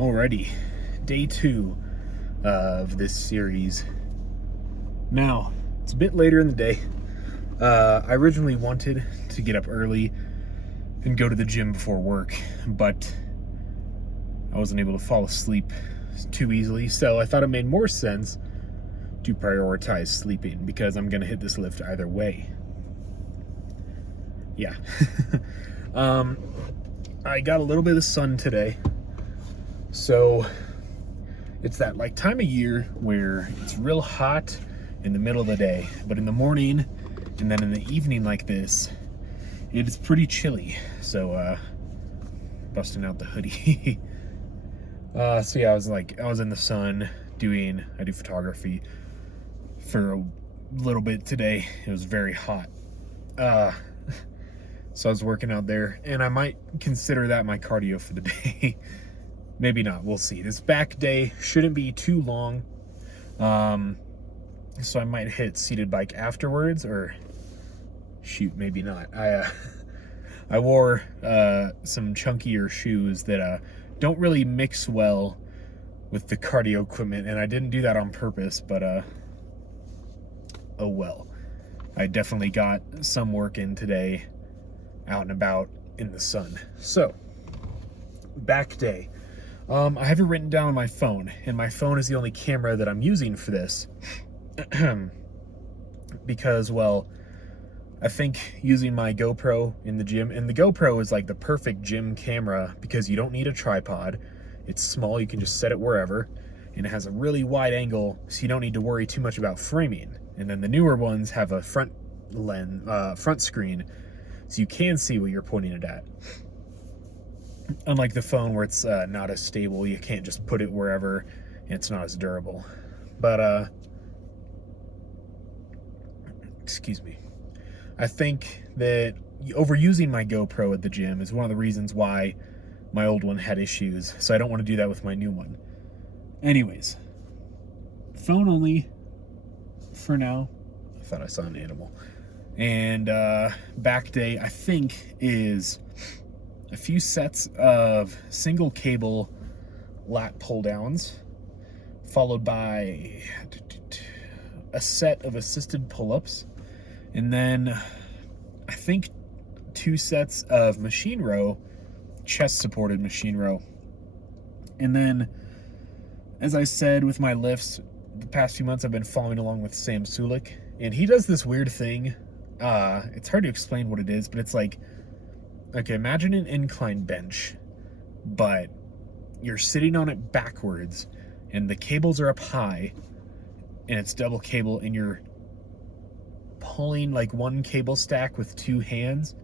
Alrighty, day 2 of this series. Now, it's a bit later in the day. I originally wanted to get up early and go to the gym before work, but I wasn't able to fall asleep too easily, so I thought it made more sense to prioritize sleeping because I'm going to hit this lift either way. Yeah. I got a little bit of sun today. So it's that time of year where it's real hot in the middle of the day, but in the morning and then in the evening like this, it is pretty chilly. So busting out the hoodie. So yeah, I was in the sun I do photography for a little bit today. It was very hot. So I was working out there, and I might consider that my cardio for the day. Maybe not, we'll see. This back day shouldn't be too long. So I might hit seated bike afterwards, or shoot, maybe not. I wore some chunkier shoes that don't really mix well with the cardio equipment, and I didn't do that on purpose, but oh well. I definitely got some work in today, out and about in the sun. So, back day. I have it written down on my phone, and my phone is the only camera that I'm using for this. Because, well, I think using my GoPro in the gym, and the GoPro is like the perfect gym camera because you don't need a tripod. It's small, you can just set it wherever, and it has a really wide angle, so you don't need to worry too much about framing. And then the newer ones have a front screen, so you can see what you're pointing it at. Unlike the phone where it's not as stable, you can't just put it wherever, and it's not as durable. But, excuse me. I think that overusing my GoPro at the gym is one of the reasons why my old one had issues, so I don't want to do that with my new one. Anyways, phone only for now. I thought I saw an animal. And back day, I think, is a few sets of single cable lat pull downs, followed by a set of assisted pull-ups, and then I think 2 sets of machine row, chest supported machine row. And then, as I said with my lifts, the past few months I've been following along with Sam Sulik, and he does this weird thing. It's hard to explain what it is, but it's like, okay, imagine an incline bench, but you're sitting on it backwards, and the cables are up high, and it's double cable, and you're pulling like one cable stack with 2 hands,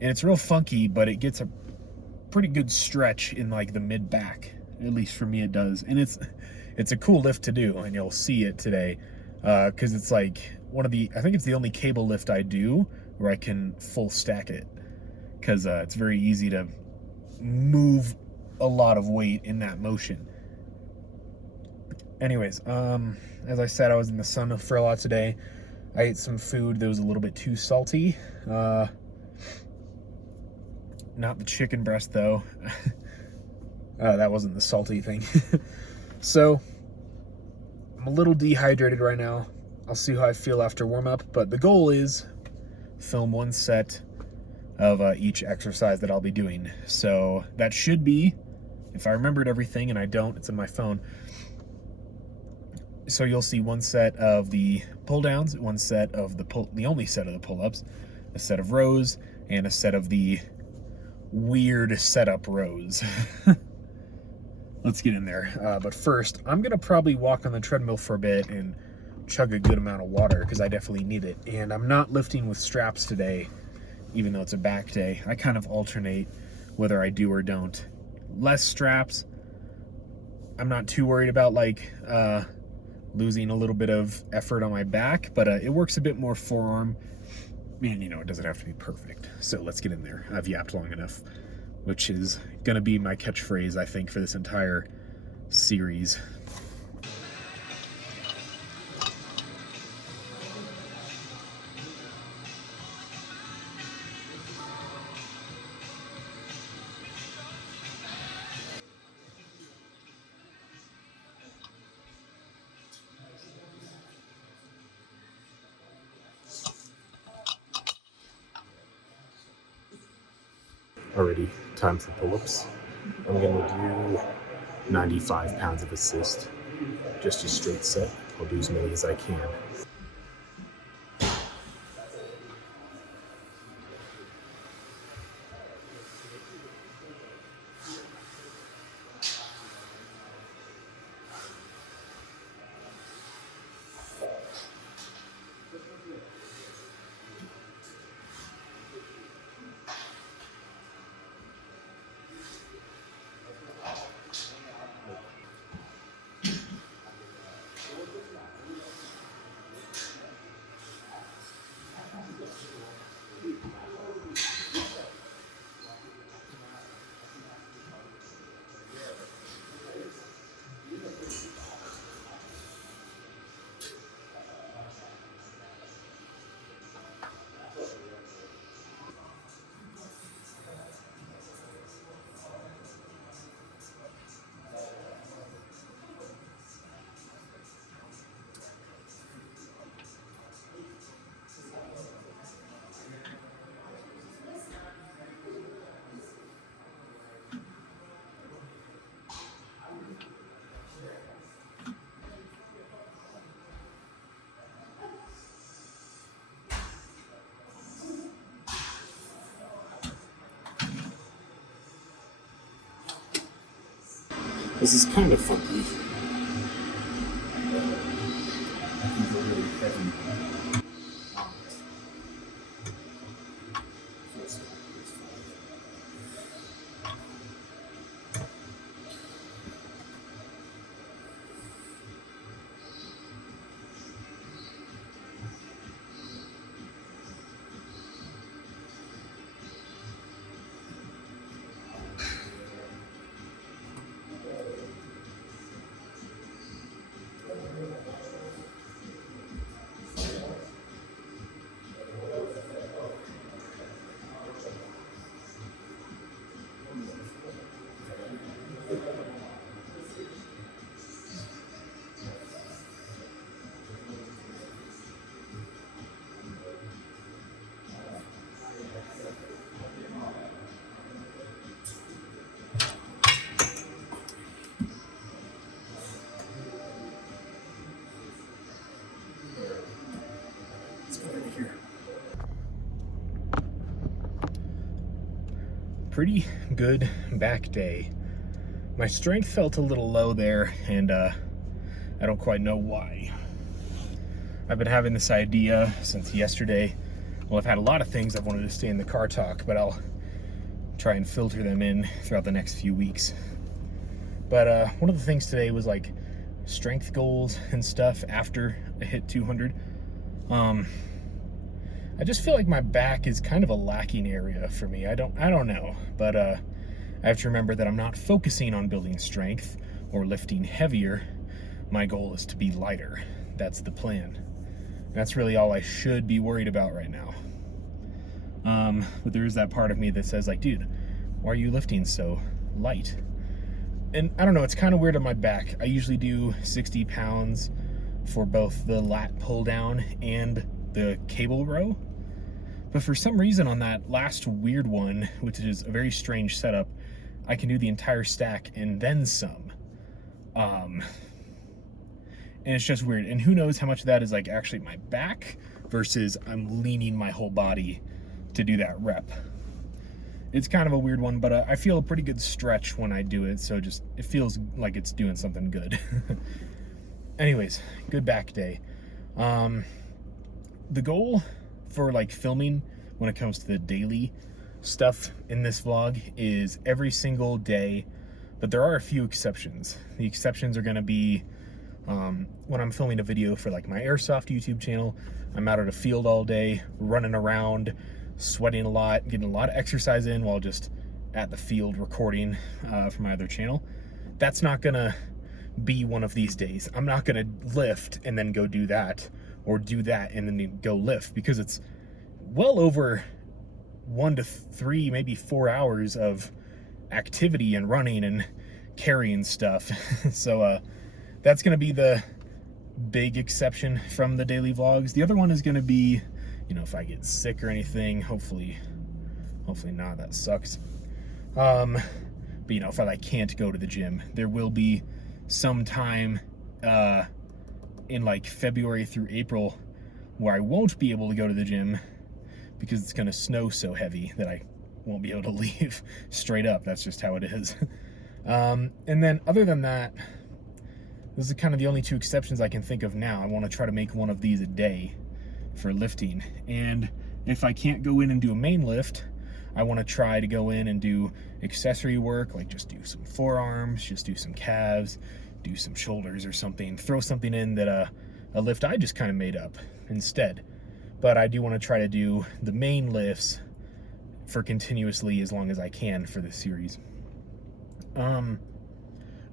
and it's real funky, but it gets a pretty good stretch in like the mid back. At least for me it does, and it's a cool lift to do, and you'll see it today, because it's like I think it's the only cable lift I do where I can full stack it, because it's very easy to move a lot of weight in that motion. Anyways, as I said, I was in the sun for a lot today. I ate some food that was a little bit too salty. Not the chicken breast, though. That wasn't the salty thing. So, I'm a little dehydrated right now. I'll see how I feel after warm-up, but the goal is film 1 set of each exercise that I'll be doing. So that should be, if I remembered everything, and I don't, it's in my phone. So you'll see 1 set of the pull downs, 1 set of the only set of the pull-ups, a set of rows, and a set of the weird setup rows. Let's get in there. But first, I'm gonna probably walk on the treadmill for a bit and chug a good amount of water, because I definitely need it. And I'm not lifting with straps today, even though it's a back day. I kind of alternate whether I do or don't. Less straps. I'm not too worried about losing a little bit of effort on my back, but it works a bit more forearm. And it doesn't have to be perfect. So let's get in there. I've yapped long enough, which is gonna be my catchphrase, I think, for this entire series. already. Time for pull-ups. I'm gonna do 95 pounds of assist, just a straight set. I'll do as many as I can. This is kind of funky. I can go really heavy. Pretty good back day. My strength felt a little low there, and I don't quite know why. I've been having this idea since yesterday. Well, I've had a lot of things I've wanted to stay in the car talk, but I'll try and filter them in throughout the next few weeks. But one of the things today was like strength goals and stuff after I hit 200. I just feel like my back is kind of a lacking area for me. I don't know, but I have to remember that I'm not focusing on building strength or lifting heavier. My goal is to be lighter. That's the plan. That's really all I should be worried about right now. But there is that part of me that says like, dude, why are you lifting so light? And I don't know, it's kind of weird on my back. I usually do 60 pounds for both the lat pull down and the cable row. But for some reason on that last weird one, which is a very strange setup, I can do the entire stack and then some. And it's just weird. And who knows how much of that is like actually my back versus I'm leaning my whole body to do that rep. It's kind of a weird one, but I feel a pretty good stretch when I do it. So just, it feels like it's doing something good. Anyways, good back day. The goal for like filming when it comes to the daily stuff in this vlog is every single day, but there are a few exceptions. The exceptions are going to be when I'm filming a video for like my Airsoft YouTube channel. I'm out at a field all day, running around, sweating a lot, getting a lot of exercise in while just at the field recording for my other channel. That's not gonna be one of these days. I'm not gonna lift and then go do that, or do that and then go lift, because it's well over 1 to 3, maybe 4 hours of activity and running and carrying stuff. So that's gonna be the big exception from the daily vlogs. The other one is gonna be, you know, if I get sick or anything, hopefully not, that sucks. But you know, if I like can't go to the gym, there will be some time in like February through April where I won't be able to go to the gym because it's going to snow so heavy that I won't be able to leave straight up. That's just how it is. And then other than that, this is kind of the only two exceptions I can think of now. I want to try to make one of these a day for lifting. And if I can't go in and do a main lift, I want to try to go in and do accessory work, like just do some forearms, just do some calves, do some shoulders or something. Throw something in that a lift I just kind of made up instead. But I do want to try to do the main lifts for continuously as long as I can for this series.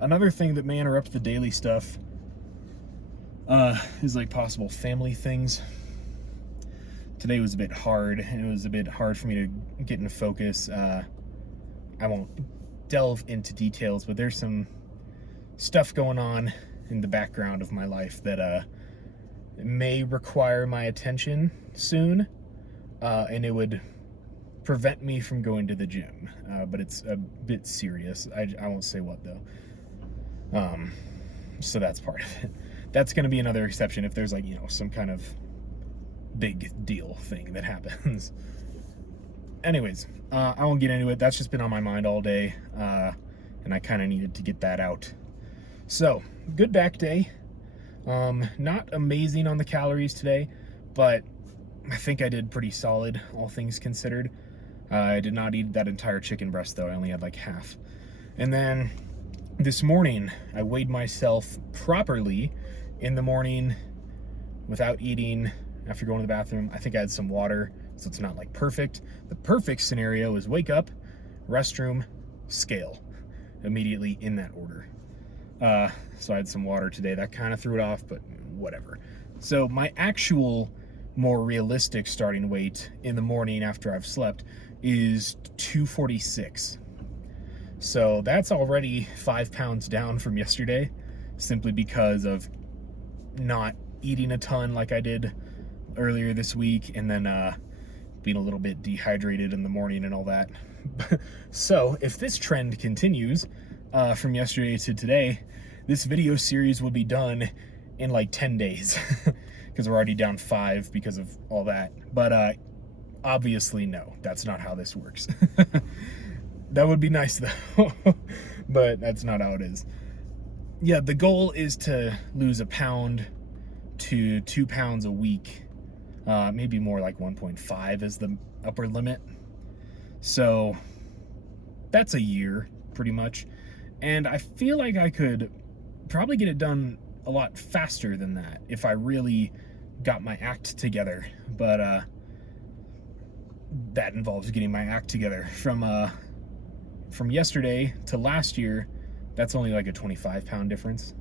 Another thing that may interrupt the daily stuff is like possible family things. Today was a bit hard, and it was a bit hard for me to get into focus. I won't delve into details, but there's some stuff going on in the background of my life that may require my attention soon, and it would prevent me from going to the gym, but it's a bit serious. I won't say what though. So that's part of it. That's going to be another exception if there's like, you know, some kind of big deal thing that happens. Anyways, I won't get into it. That's just been on my mind all day, and I kind of needed to get that out. So, good back day. Not amazing on the calories today, but I think I did pretty solid, all things considered. I did not eat that entire chicken breast, though. I only had like half. And then this morning, I weighed myself properly in the morning without eating after going to the bathroom. I think I had some water, so it's not like perfect. The perfect scenario is wake up, restroom, scale, immediately in that order. So I had some water today. That kind of threw it off, but whatever. So my actual more realistic starting weight in the morning after I've slept is 246. So that's already 5 pounds down from yesterday, simply because of not eating a ton like I did earlier this week, and then being a little bit dehydrated in the morning and all that. So if this trend continues from yesterday to today, this video series will be done in like 10 days because we're already down 5 because of all that. But obviously no, that's not how this works. That would be nice though, but that's not how it is. Yeah, the goal is to lose 1 pound to 2 pounds a week. Maybe more like 1.5 is the upper limit. So that's a year pretty much. And I feel like I could probably get it done a lot faster than that if I really got my act together. But that involves getting my act together. From yesterday to last year, that's only like a 25-pound difference.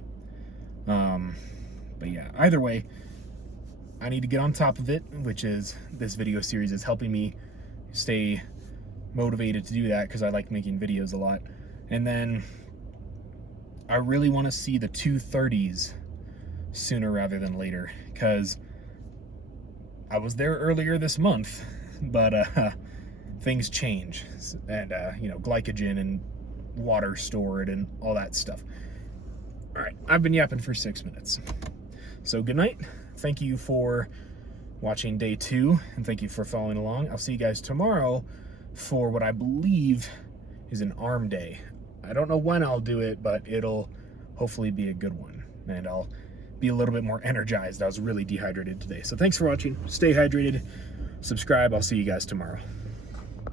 But yeah, either way, I need to get on top of it, which is this video series is helping me stay motivated to do that because I like making videos a lot. And then I really want to see the 230s sooner rather than later, because I was there earlier this month, but things change, and you know, glycogen and water stored and all that stuff. All right, I've been yapping for 6 minutes. So good night. Thank you for watching day 2, and thank you for following along. I'll see you guys tomorrow for what I believe is an arm day. I don't know when I'll do it, but it'll hopefully be a good one, and I'll be a little bit more energized. I was really dehydrated today. So thanks for watching. Stay hydrated. Subscribe. I'll see you guys tomorrow.